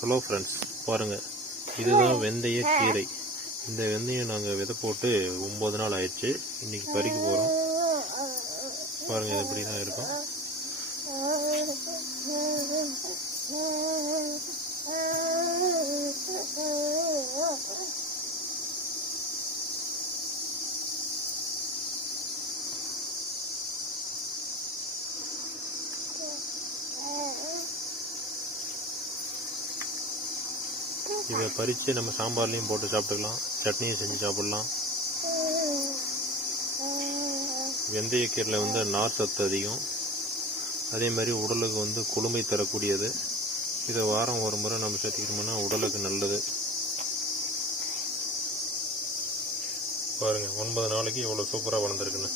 Hello friends, பாருங்கள், இதுதான் வெந்தய கீரை. இந்த வெந்தயம் நாங்கள் விதை போட்டு 9 நாள் ஆயிடுச்சு. இன்றைக்கி பறிக்க போகிறோம். பாருங்கள், இது இப்படி தான் இருக்கும். இதை பறித்து நம்ம சாம்பார்லேயும் போட்டு சாப்பிட்டுக்கலாம், சட்னியும் செஞ்சு சாப்பிட்லாம். வெந்தயக்கீரையில் நார் சத்து அதிகம். அதே மாதிரி உடலுக்கு குளுமை தரக்கூடியது. இதை வாரம் ஒரு முறை நம்ம சேர்த்துக்கிட்டோம்னா உடலுக்கு நல்லது. பாருங்கள், 9 நாளைக்கு எவ்வளோ சூப்பராக வளர்ந்துருக்குன்னு.